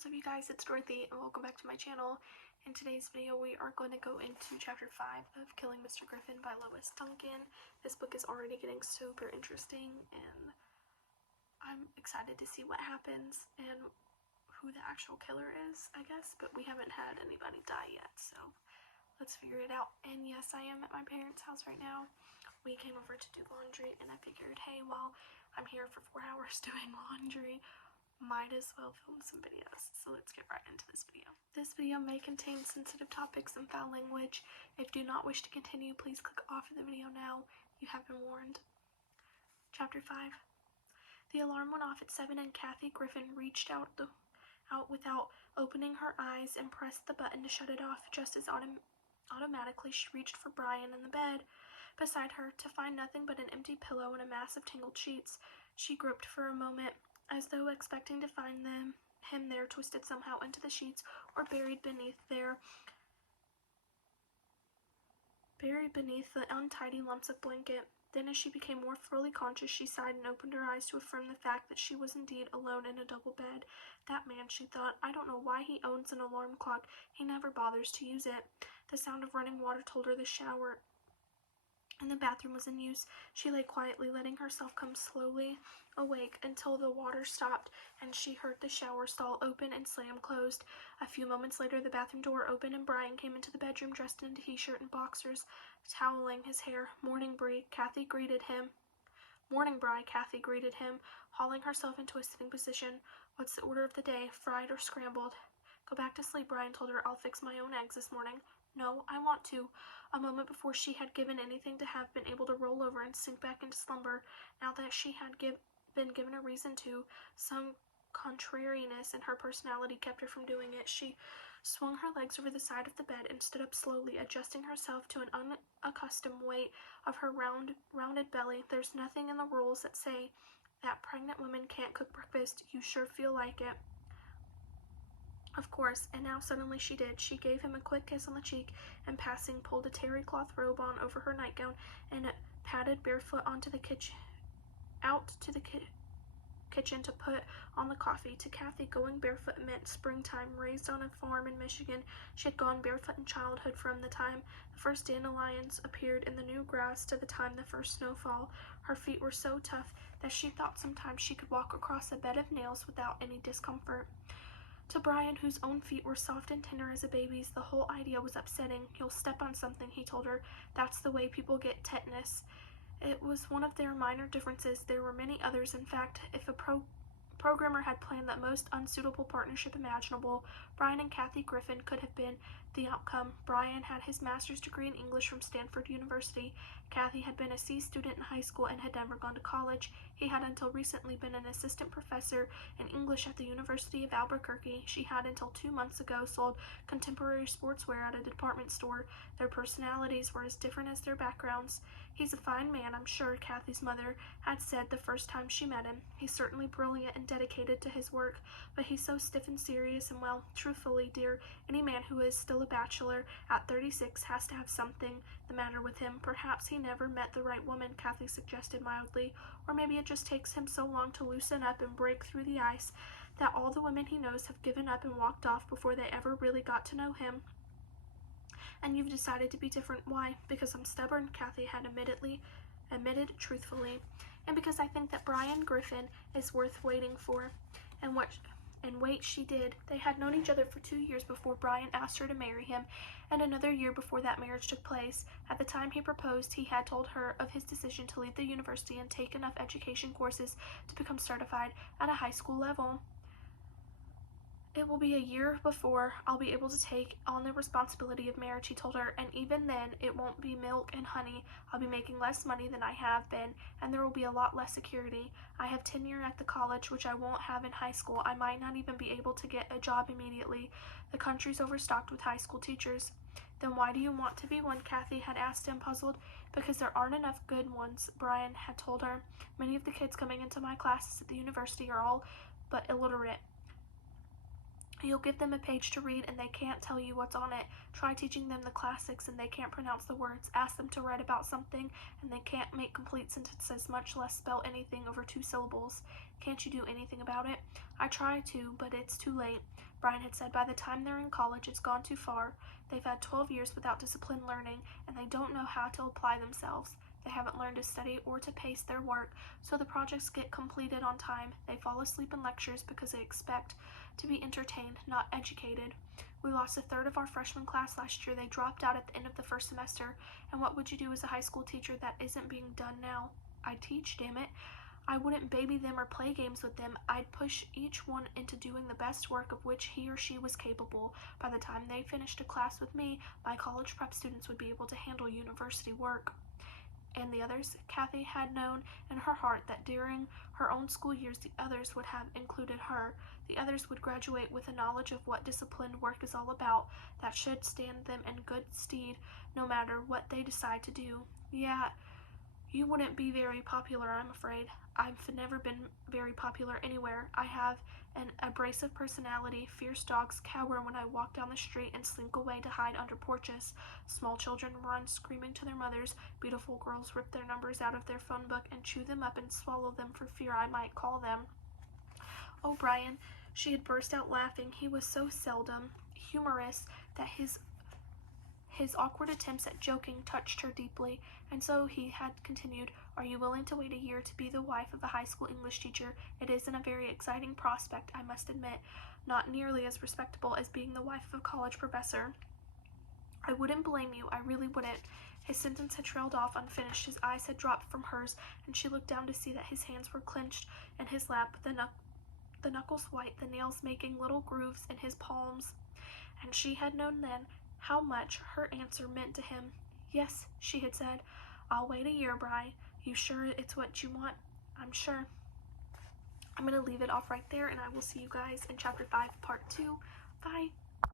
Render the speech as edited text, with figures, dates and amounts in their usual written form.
What's up, you guys? It's Dorothy and welcome back to my channel. In today's video we are going to go into chapter 5 of Killing Mr. Griffin by Lois Duncan. This book is already getting super interesting and I'm excited to see what happens and who the actual killer is, I guess, but we haven't had anybody die yet, so let's figure it out. And yes, I am at my parents' house right now. We came over to do laundry and I figured, hey, while I'm here for 4 hours doing laundry, might as well film some videos. So let's get right into this video. This video may contain sensitive topics and foul language. If you do not wish to continue, please click off of the video now. You have been warned. Chapter 5. The alarm went off at 7 and Kathy Griffin reached out without opening her eyes and pressed the button to shut it off. Just as automatically she reached for Brian in the bed beside her to find nothing but an empty pillow and a mass of tangled sheets. She groped for a moment, as though expecting to find him there, twisted somehow into the sheets or buried beneath the untidy lumps of blanket. Then, as she became more fully conscious, she sighed and opened her eyes to affirm the fact that she was indeed alone in a double bed. That man, she thought, I don't know why he owns an alarm clock. He never bothers to use it. The sound of running water told her the shower in the bathroom was in use. She lay quietly, letting herself come slowly awake until the water stopped and she heard the shower stall open and slam closed. A few moments later, the bathroom door opened and Brian came into the bedroom dressed in a t-shirt and boxers, toweling his hair. Morning, Bri, Kathy greeted him, hauling herself into a sitting position. What's the order of the day, fried or scrambled? Go back to sleep, Brian told her. I'll fix my own eggs this morning. No, I want to. A moment before she had given anything to have been able to roll over and sink back into slumber. Now that she had been given a reason to, some contrariness in her personality kept her from doing it. She swung her legs over the side of the bed and stood up slowly, adjusting herself to an unaccustomed weight of her rounded belly. There's nothing in the rules that say that pregnant women can't cook breakfast. You sure feel like it. Of course, and now suddenly she did. She gave him a quick kiss on the cheek and, passing, pulled a terry cloth robe on over her nightgown and padded barefoot out to the kitchen to put on the coffee. To Kathy, going barefoot meant springtime. Raised on a farm in Michigan, she had gone barefoot in childhood from the time the first dandelions appeared in the new grass to the time the first snowfall. Her feet were so tough that she thought sometimes she could walk across a bed of nails without any discomfort. To Brian, whose own feet were soft and tender as a baby's, the whole idea was upsetting. You'll step on something, he told her. That's the way people get tetanus. It was one of their minor differences. There were many others. In fact, if a programmer had planned the most unsuitable partnership imaginable, Brian and Kathy Griffin could have been the outcome. Brian had his master's degree in English from Stanford University. Kathy had been a C student in high school and had never gone to college. He had until recently been an assistant professor in English at the University of Albuquerque. She had until 2 months ago sold contemporary sportswear at a department store. Their personalities were as different as their backgrounds. He's a fine man, I'm sure, Kathy's mother had said the first time she met him. He's certainly brilliant and dedicated to his work, but he's so stiff and serious and, well, truthfully, dear, any man who is still a bachelor at 36 has to have something the matter with him. Perhaps he never met the right woman, Kathy suggested mildly, or maybe it just takes him so long to loosen up and break through the ice that all the women he knows have given up and walked off before they ever really got to know him. And you've decided to be different. Why? Because I'm stubborn, Kathy had admitted truthfully, and because I think that Brian Griffin is worth waiting for. And wait she did. They had known each other for 2 years before Brian asked her to marry him, and another year before that marriage took place. At the time he proposed, he had told her of his decision to leave the university and take enough education courses to become certified at a high school level. It will be a year before I'll be able to take on the responsibility of marriage, he told her, and even then it won't be milk and honey. I'll be making less money than I have been, and there will be a lot less security. I have tenure at the college, which I won't have in high school. I might not even be able to get a job immediately. The country's overstocked with high school teachers. Then why do you want to be one? Kathy had asked him, puzzled. Because there aren't enough good ones, Brian had told her. Many of the kids coming into my classes at the university are all but illiterate. You'll give them a page to read and they can't tell you what's on it. Try teaching them the classics and they can't pronounce the words. Ask them to write about something and they can't make complete sentences, much less spell anything over 2 syllables. Can't you do anything about it? I try to, but it's too late. Brian had said by the time they're in college, it's gone too far. They've had 12 years without disciplined learning, and they don't know how to apply themselves. They haven't learned to study or to pace their work, so the projects get completed on time. They fall asleep in lectures because they expect to be entertained, not educated. We lost a third of our freshman class last year. They dropped out at the end of the first semester. And what would you do as a high school teacher that isn't being done now? I teach, damn it. I wouldn't baby them or play games with them. I'd push each one into doing the best work of which he or she was capable. By the time they finished a class with me, my college prep students would be able to handle university work. And the others, Kathy had known in her heart that during her own school years the others would have included her. The others would graduate with a knowledge of what disciplined work is all about that should stand them in good stead no matter what they decide to do. Yeah, you wouldn't be very popular, I'm afraid. I've never been very popular anywhere. I have an abrasive personality. Fierce dogs cower when I walk down the street and slink away to hide under porches. Small children run screaming to their mothers. Beautiful girls rip their numbers out of their phone book and chew them up and swallow them for fear I might call them. Oh, Brian, she had burst out laughing. He was so seldom humorous that his awkward attempts at joking touched her deeply, and so he had continued, "Are you willing to wait a year to be the wife of a high school English teacher? It isn't a very exciting prospect, I must admit, not nearly as respectable as being the wife of a college professor." I wouldn't blame you, I really wouldn't. His sentence had trailed off unfinished, his eyes had dropped from hers, and she looked down to see that his hands were clenched in his lap, the knuckles white, the nails making little grooves in his palms. And she had known then how much her answer meant to him. "Yes," she had said, "I'll wait a year, Bri. You sure it's what you want?" "I'm sure." I'm going to leave it off right there, and I will see you guys in Chapter 5, Part 2. Bye.